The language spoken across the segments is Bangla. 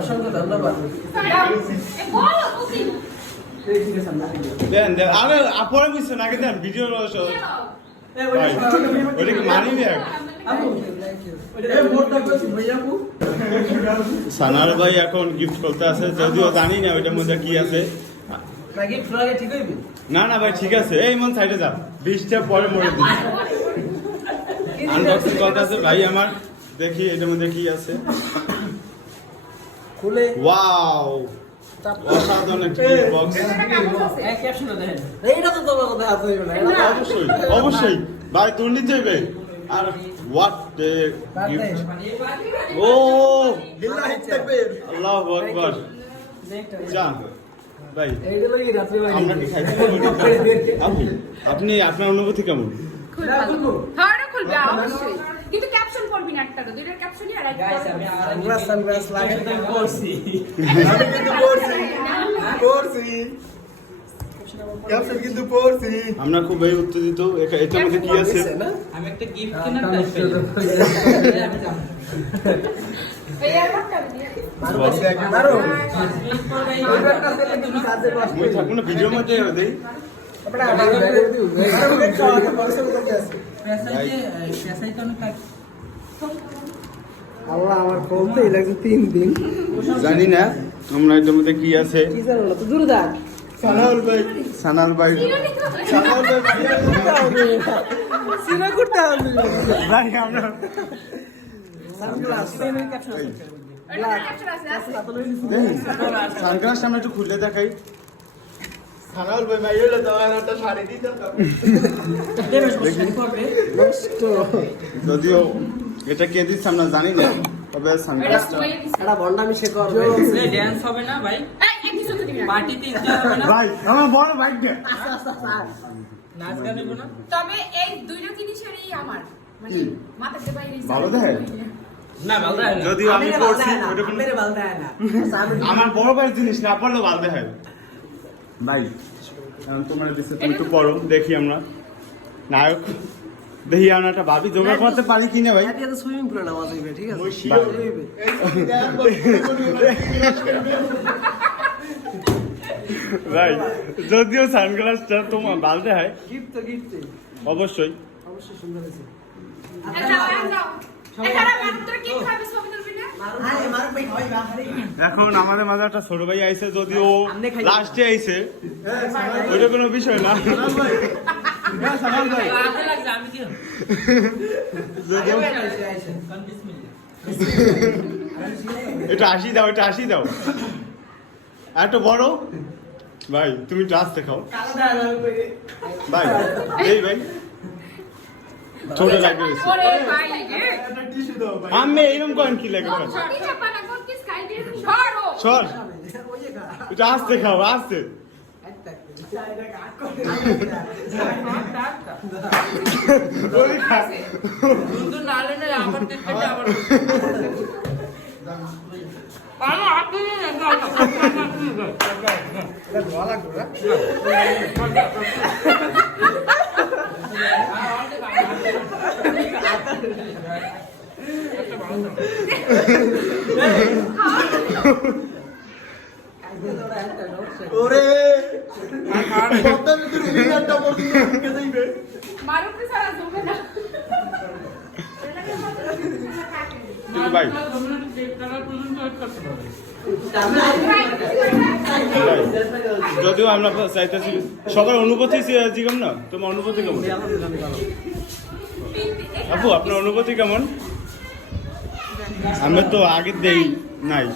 অসংখ্য ধন্যবাদ। দেন দেন আরে আপরে বুঝছো নাকি দেন ভিডিও রয়েছে ওটা কি মানি ব্যাগ সানার ভাই এখন গিফট করতে আছে যদিও জানি না ওইটার মধ্যে কি আছে না না ভাই ঠিক আছে এই মন সাইডে যা 20টা পরে মরে দিই আনবক্সিং করতে আছে ভাই আমার দেখি এটার মধ্যে কি আছে খুলে ওয়াও অসাধারণ একটা বক্স এইটা তো তোমার কথা আছে অবশ্যই অবশ্যই ভাই তোর নিতে হবে আর হোয়াট গিফট ও আল্লাহু আকবার জান ভাই আমরা কি খাইতে আপনি আপনার অনুভূতি কেমন খুলবে অবশ্যই কিন্তু ক্যাপশন পড়বি না একটা দুইটা ক্যাপশনই আর একটা সানগ্লাস লাগাই তো করছি আমি কিন্তু করছি ক্যাপশন কিন্তু পড়ছি আমরা খুব এই উত্তেজিত এটার মধ্যে কি আছে আমি একটা গিফট কেনার টাইপ এই একটা দিয়ে মারো মই থাকবো না ভিডিওর মধ্যে দেই আল্লাহ আমার বলতেই লাগছে 3 দিন জানি না আমরা এটার মধ্যে কি আছে কি জানো তো দূর দাগ সানাউল ভাই সানাল ভাই সিনা করতে হবে ভাই আমরা সানগ্লাস সানগ্লাস আমরা একটু খুলে দেখাই সানাউল ভাই ভাই হলো তো একটা শাড়ি দিতে যদিও এটা কে দিচ্ছে আমরা জানি না তবে সানগ্লাসটা এটা বন্ডামি সে করবে ড্যান্স হবে না ভাই পার্টিতে এনজয় হবে না ভাই আমার বড় বাইক দে নাচ গান হবে না তবে এই দুইটা জিনিসেরই আমার মানে মাথাতে বাইরে ভালো দেখে না ভালো লাগে না যদিও আমি করছি ওটা কোনো মেরে বলতে হয় না আমার বড় ভাইয়ের জিনিস না পড়লে ভালো দেখে ভাই তোমার দিচ্ছে তুমি একটু পড়ো দেখি আমরা নায়ক দেখি আমরা একটা ভাবি জোগাড় করতে পারি কিনা ভাই এটা তো সুইমিং পুলে নামাজ হইবে ঠিক আছে ভাই যদিও সানগ্লাসটা তোমার বালতে হয় গিফট তো গিফট অবশ্যই অবশ্যই সুন্দর আছে আরে মার ভাই হয় বাহারে এখন আমাদের মাঝে একটা ছোট ভাই আইছে যদিও লাস্টে আইছে ওইটা কোনো বিষয় না ভালো লাগছে আমি দিও এটা 80 দাও এটা 80 দাও আর একটু বড় ভাই তুমি টাচ দেখাও ভাই এই ভাই ছোট লাগবে বেশি। আমি এরকম করেন কি লাগে সর এটা আসতে খাও আসতে কিন্তু নালে না আবার দেখতে আবার আমি আপনি ওরে মারুকে সারা জমে না কিন্তু ভাই যদিও আমরা চাইতেছি সবার অনুভূতি জিগাম না তোমার অনুভূতি কেমন আপু আপনার অনুভূতি কেমন আমি তো আগে দেই নাই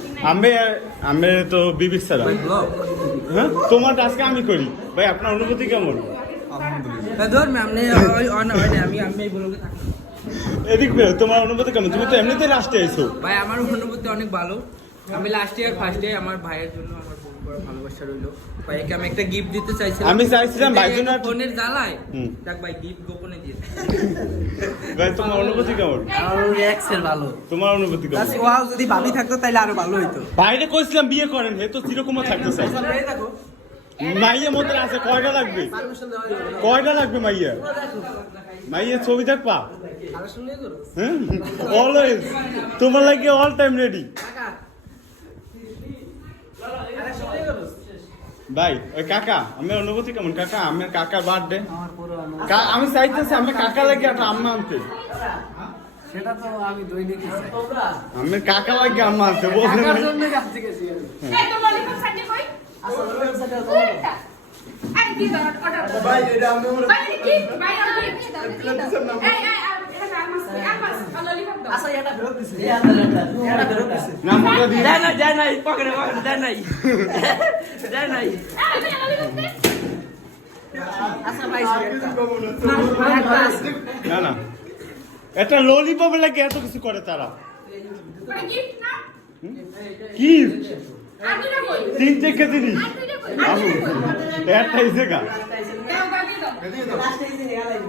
আমি তো বিবেক ছাড়া হ্যাঁ তোমার আজকে আমি করি ভাই আপনার অনুভূতি কেমন এদিক বেরো তোমার অনুভূতি কেমন তুমি তো এমনিতে লাস্টে আইছো ভাই আমার অনুভূতি অনেক ভালো আমি লাস্ট ইয়ার ফার্স্ট ইয়ার আমার ভাইয়ের জন্য আমার বোন বড় ভালোবাসা রইলো ভাইকে আমি একটা গিফট দিতে চাইছিলাম আমি চাইছিলাম ভাইয়ের জন্য ফোনের জ্বালায় দেখ ভাই গিফট গোপনে দিয়ে ভাই তোমার অনুভূতি কেমন আমার এক্সেল ভালো তোমার অনুভূতি কেমন ওয়াও যদি ভাবি থাকতো তাহলে আরো ভালো হইতো বাইরে কইছিলাম বিয়ে করেন হে তো চিরকুমা থাকতে চাই মাইয়া মতো আছে কয়টা লাগবে পারমিশন দেওয়া হলো না। কয়টা লাগবে মাইয়া তোমরা দেখো। মাইয়া ছবি দেখবা পারমিশন নিয়ে করো। হ্যাঁ অলওয়েজ তোমার লাগে অল টাইম রেডি কাকা। পারমিশন নিয়ে করো। ভাই ওই কাকা আমার অনুভূতি কেমন কাকা আমার কাকার বার্থডে আমার পুরো আমি চাইতেছি আমার কাকা লাগে একটা আম্মা আনতে সেটা তো আমি দৈনিকই চাই। তোমরা আমার কাকা লাগে আম্মা আনতে বলছেন কাকার ভাই জন্যই কাছে গেছি আমি। এই তো ললিপপ সাইডে কই আচ্ছা, ললিপপ সাইডে তোমার। ওইটা এই দি দাও অর্ডার ভাই এটা আমি ভাই কি ভাই অর্ডার এই এটা আমার ললিপপ দাও আচ্ছা, এটা ফেরত দিছি। এটা ফেরত দিছি। নাম্বারটা দিয়ে যায় নাই পকেটে যায় নাই যায় নাই এই ললিপপ দে আচ্ছা, পাইছি একটা। না না একটা ললিপপ লাগে এত কিছু করে তারা ওটা গিফট না কি আমি না কই 3 জিনিস আমি না কই একটা ইসে গা দাও দাও লাস্টে এই যে নিয়ে গেলাম।